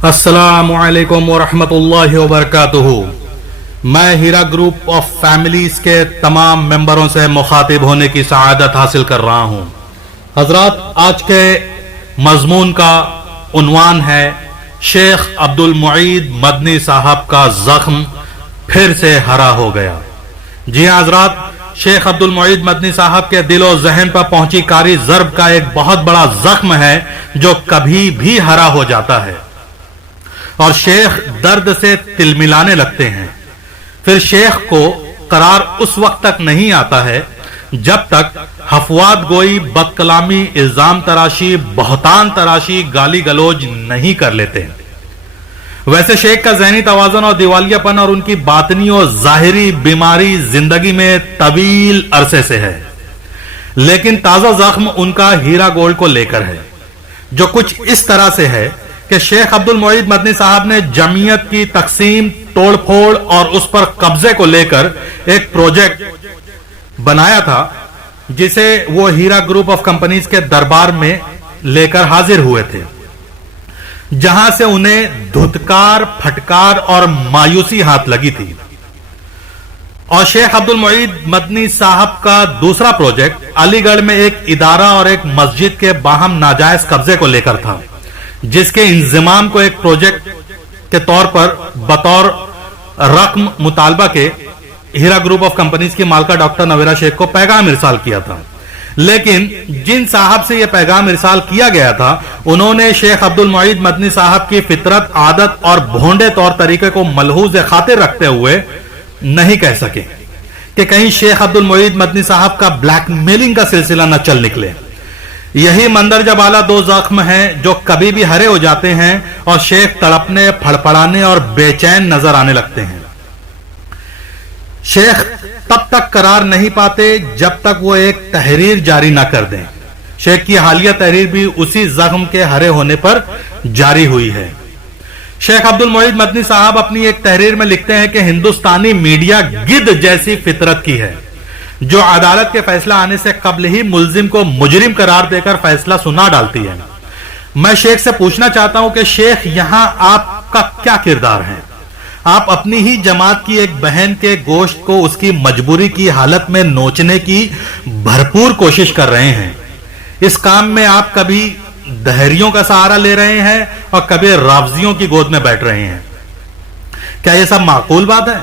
अस्सलामु अलैकुम वरहमतुल्लाहि वबरकातुहू। मैं हीरा ग्रुप ऑफ फैमिलीज के तमाम मेंबरों से मुखातिब होने की सआदत हासिल कर रहा हूं। हजरात, आज के मजमून का उन्वान है शेख अब्दुल मुईद मदनी साहब का जख्म फिर से हरा हो गया। जी हाँ हजरात, शेख अब्दुल मुईद मदनी साहब के दिलो जहन पर पहुंची कारी जर्ब का एक बहुत बड़ा जख्म है जो कभी भी हरा हो जाता है और शेख दर्द से तिलमिलाने लगते हैं। फिर शेख को करार उस वक्त तक नहीं आता है जब तक हफवाद गोई, बदकलामी, इल्जाम तराशी, बहतान तराशी, गाली गलोज नहीं कर लेते। वैसे शेख का ज़हनी तवाज़ुन और दिवालियापन और उनकी बातनी और जाहिरी बीमारी जिंदगी में तवील अरसे से है, लेकिन ताजा जख्म उनका हीरा गोल्ड को लेकर है, जो कुछ इस तरह से है कि शेख अब्दुल मुईद मदनी साहब ने जमीयत की तकसीम, तोड़फोड़ और उस पर कब्जे को लेकर एक प्रोजेक्ट बनाया था जिसे वो हीरा ग्रुप ऑफ कंपनीज के दरबार में लेकर हाजिर हुए थे, जहां से उन्हें धुतकार, फटकार और मायूसी हाथ लगी थी। और शेख अब्दुल मुईद मदनी साहब का दूसरा प्रोजेक्ट अलीगढ़ में एक इदारा और एक मस्जिद के बाहम नाजायज कब्जे को लेकर था, जिसके इंजमाम को एक प्रोजेक्ट के तौर पर बतौर रकम मुतालबा के हीरा ग्रुप ऑफ कंपनीज की मालका डॉक्टर नवेरा शेख को पैगाम इरसाल किया था। लेकिन जिन साहब से यह पैगाम इरसाल किया गया था, उन्होंने शेख अब्दुल मुईद मदनी साहब की फितरत, आदत और भोंडे तौर तरीके को मलहूज खातिर रखते हुए नहीं कह सके कि कहीं शेख अब्दुल मुईद मदनी साहब का ब्लैकमेलिंग का सिलसिला न चल निकले। यही मंदरजा बाला दो जख्म हैं जो कभी भी हरे हो जाते हैं और शेख तड़पने, फड़फड़ाने और बेचैन नजर आने लगते हैं। शेख तब तक करार नहीं पाते जब तक वो एक तहरीर जारी ना कर दें। शेख की हालिया तहरीर भी उसी जख्म के हरे होने पर जारी हुई है। शेख अब्दुल मुईद मदनी साहब अपनी एक तहरीर में लिखते हैं कि हिंदुस्तानी मीडिया गिद्ध जैसी फितरत की है, जो अदालत के फैसला आने से कबल ही मुल्जिम को मुजरिम करार देकर फैसला सुना डालती है। मैं शेख से पूछना चाहता हूं कि शेख, यहां आपका क्या किरदार है? आप अपनी ही जमात की एक बहन के गोश्त को उसकी मजबूरी की हालत में नोचने की भरपूर कोशिश कर रहे हैं। इस काम में आप कभी दहरियों का सहारा ले रहे हैं और कभी रावजियों की गोद में बैठ रहे हैं। क्या यह सब माकूल बात है?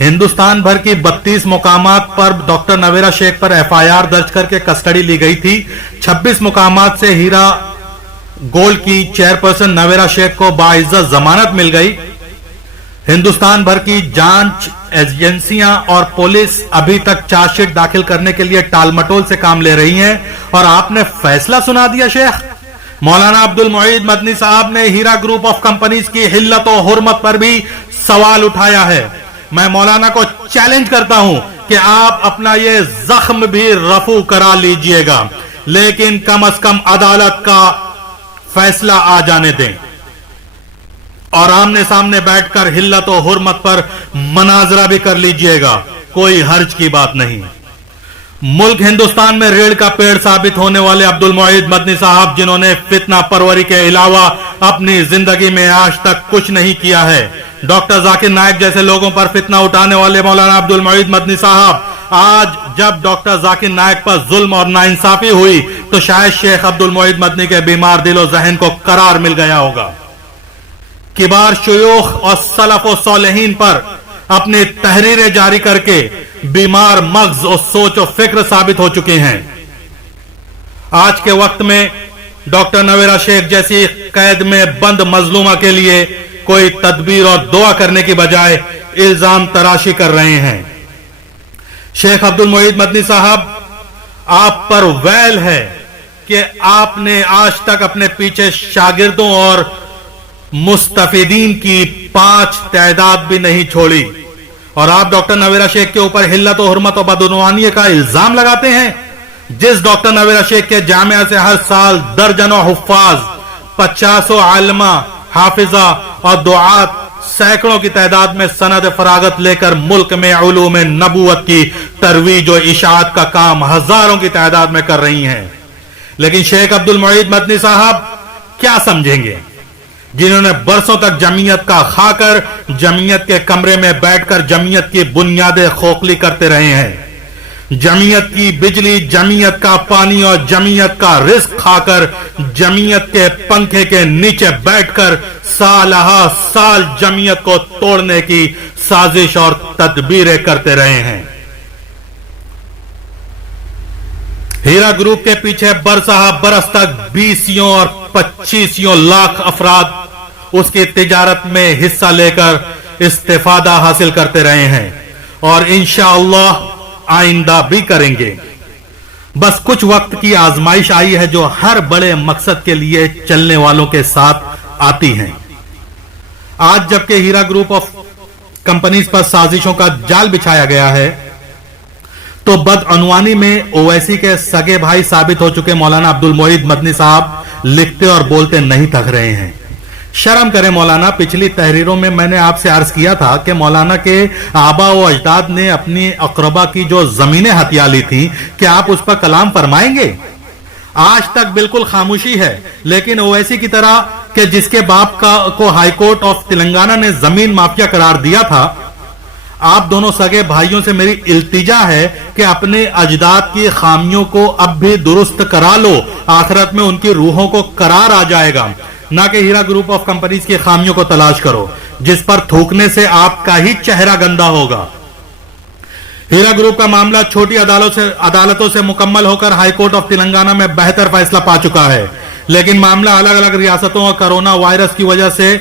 हिंदुस्तान भर की 32 मुकामात पर डॉक्टर नवेरा शेख पर एफआईआर दर्ज करके कस्टडी ली गई थी। 26 मुकामात से हीरा गोल्ड की चेयरपर्सन नवेरा शेख को बाइज्जत जमानत मिल गई। हिंदुस्तान भर की जांच एजेंसियां और पुलिस अभी तक चार्जशीट दाखिल करने के लिए टालमटोल से काम ले रही हैं और आपने फैसला सुना दिया। शेख मौलाना अब्दुल मुईद मदनी साहब ने हीरा ग्रुप ऑफ कंपनीज की हिल्लत और हुर्मत पर भी सवाल उठाया है। मैं मौलाना को चैलेंज करता हूं कि आप अपना ये जख्म भी रफू करा लीजिएगा, लेकिन कम से कम अदालत का फैसला आ जाने दें और आमने सामने बैठकर हिल्लत और हुर्मत पर मनाजरा भी कर लीजिएगा। कोई हर्ज की बात नहीं। मुल्क हिंदुस्तान में रीढ़ का पेड़ साबित होने वाले अब्दुल मुईद मदनी साहब, जिन्होंने फितना परवरी के अलावा अपनी जिंदगी में आज तक कुछ नहीं किया है। डॉक्टर जाकिर नायक जैसे लोगों पर फितना उठाने वाले मौलाना अब्दुल मुईद मदनी साहब, आज जब डॉक्टर जाकिर नायक पर जुल्म और नाइंसाफी हुई तो शायद शेख अब्दुल मुईद मदनी के बीमार दिलो जहन को करार मिल गया होगा। किबार शुयूख और सलफ और सालेहीन पर अपनी तहरीरें जारी करके बीमार मग्ज और सोच और फिक्र साबित हो चुके हैं। आज के वक्त में डॉक्टर नवेरा शेख जैसी कैद में बंद मजलूमा के लिए कोई तदबीर और दुआ करने की बजाय इल्जाम तराशी कर रहे हैं। शेख अब्दुल मुईद मदनी साहब, आप पर वैल है कि आपने आज तक अपने पीछे शागिर्दों और मुस्तफीदीन की 5 तादाद भी नहीं छोड़ी और आप डॉक्टर नवेरा शेख के ऊपर हिल्लत और हुर्मत और बदउनवानी का इल्जाम लगाते हैं। जिस डॉक्टर नवेरा शेख के जामिया से हर साल दर्जनों हुफ्फाज, 50 आलिमा, हाफिजा और दुआत सैकड़ों की तादाद में सनद फरागत लेकर मुल्क में उलूम नबूवत की तरवीज और इशाअत का काम हजारों की तादाद में कर रही हैं। लेकिन शेख अब्दुल मुईद मदनी साहब क्या समझेंगे? जिन्होंने बरसों तक जमीयत का खाकर जमीयत के कमरे में बैठकर जमीयत की बुनियादें खोखली करते रहे हैं। जमीयत की बिजली, जमीयत का पानी और जमीयत का रिस्क खाकर जमीयत के पंखे के नीचे बैठकर सालहा साल जमीयत को तोड़ने की साजिश और तदबीरें करते रहे हैं। हीरा ग्रुप के पीछे बरसहा बरस तक 20 और 25 लाख अफराद उसकी तिजारत में हिस्सा लेकर इस्तेफादा हासिल करते रहे हैं और इंशाअल्लाह आइंदा भी करेंगे। बस कुछ वक्त की आजमाइश आई है जो हर बड़े मकसद के लिए चलने वालों के साथ आती है। आज जबकि हीरा ग्रुप ऑफ कंपनीज पर साजिशों का जाल बिछाया गया है, तो बदअनवानी में ओवैसी के सगे भाई साबित हो चुके मौलाना अब्दुल मोईद मदनी साहब लिखते और बोलते नहीं थक रहे हैं। शर्म करें मौलाना, पिछली तहरीरों में मैंने आपसे अर्ज किया था कि मौलाना के आबा व अजदाद ने अपनी अकरबा की जो जमीनें हथिया ली थी, क्या आप उस पर कलाम फरमाएंगे? आज तक बिल्कुल खामोशी है, लेकिन ओवैसी की तरह कि जिसके बाप को हाईकोर्ट ऑफ तेलंगाना ने जमीन माफिया करार दिया था, आप दोनों सगे भाइयों से मेरी इल्तिजा है कि अपने अजदाद की खामियों को अब भी दुरुस्त करा लो, आखिरत में उनकी रूहों को करार आ जाएगा। ना कि हीरा ग्रुप ऑफ कंपनीज की खामियों को तलाश करो जिस पर थूकने से आपका ही चेहरा गंदा होगा। हीरा ग्रुप का मामला छोटी अदालतों से मुकम्मल होकर हाईकोर्ट ऑफ तेलंगाना में बेहतर फैसला पा चुका है, लेकिन मामला अलग अलग रियासतों और कोरोना वायरस की वजह से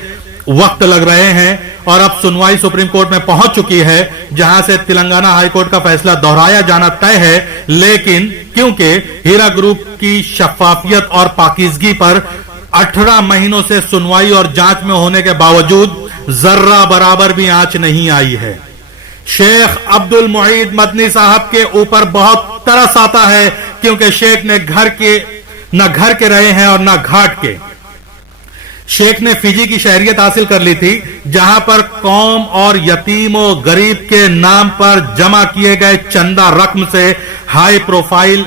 वक्त लग रहे हैं और अब सुनवाई सुप्रीम कोर्ट में पहुंच चुकी है, जहां से तेलंगाना हाईकोर्ट का फैसला दोहराया जाना तय है। लेकिन क्योंकि हीरा ग्रुप की शफाफियत और पाकीज़गी पर 18 महीनों से सुनवाई और जांच में होने के बावजूद जर्रा बराबर भी आंच नहीं आई है। शेख अब्दुल मोईद मदनी साहब के ऊपर बहुत तरस आता है, क्योंकि शेख ने न घर के रहे हैं और न घाट के। शेख ने फिजी की शहरियत हासिल कर ली थी, जहां पर कौम और यतीम और गरीब के नाम पर जमा किए गए चंदा रकम से हाई प्रोफाइल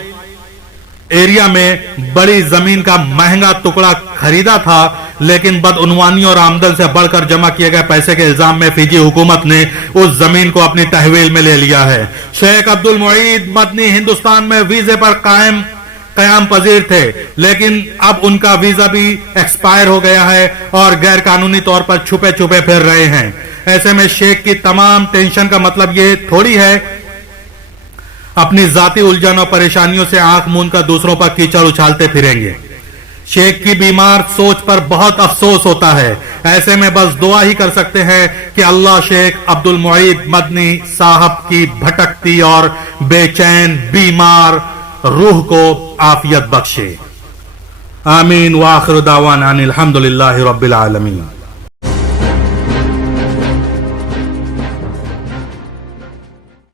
एरिया में बड़ी जमीन का महंगा टुकड़ा खरीदा था, लेकिन बदउनवानी और आमदन से बढ़कर जमा किए गए पैसे के इल्जाम में फिजी हुकूमत ने उस जमीन को अपनी तहवील में ले लिया है। शेख अब्दुल मोईद मदनी हिंदुस्तान में वीजे पर कयाम पजीर थे, लेकिन अब उनका वीजा भी एक्सपायर हो गया है और गैर कानूनी तौर पर छुपे छुपे फिर रहे हैं। ऐसे में शेख की तमाम टेंशन का मतलब ये थोड़ी है अपनी जाती उलझन और परेशानियों से आंख मूंद कर दूसरों पर कीचड़ उछालते फिरेंगे। शेख की बीमार सोच पर बहुत अफसोस होता है। ऐसे में बस दुआ ही कर सकते हैं कि अल्लाह शेख अब्दुल मोईद मदनी साहब की भटकती और बेचैन बीमार रूह को आफियत बख्शे। आमीन व आखिर दावाना अनिल हम्दुलिल्लाहि रब्बिल आलमीन।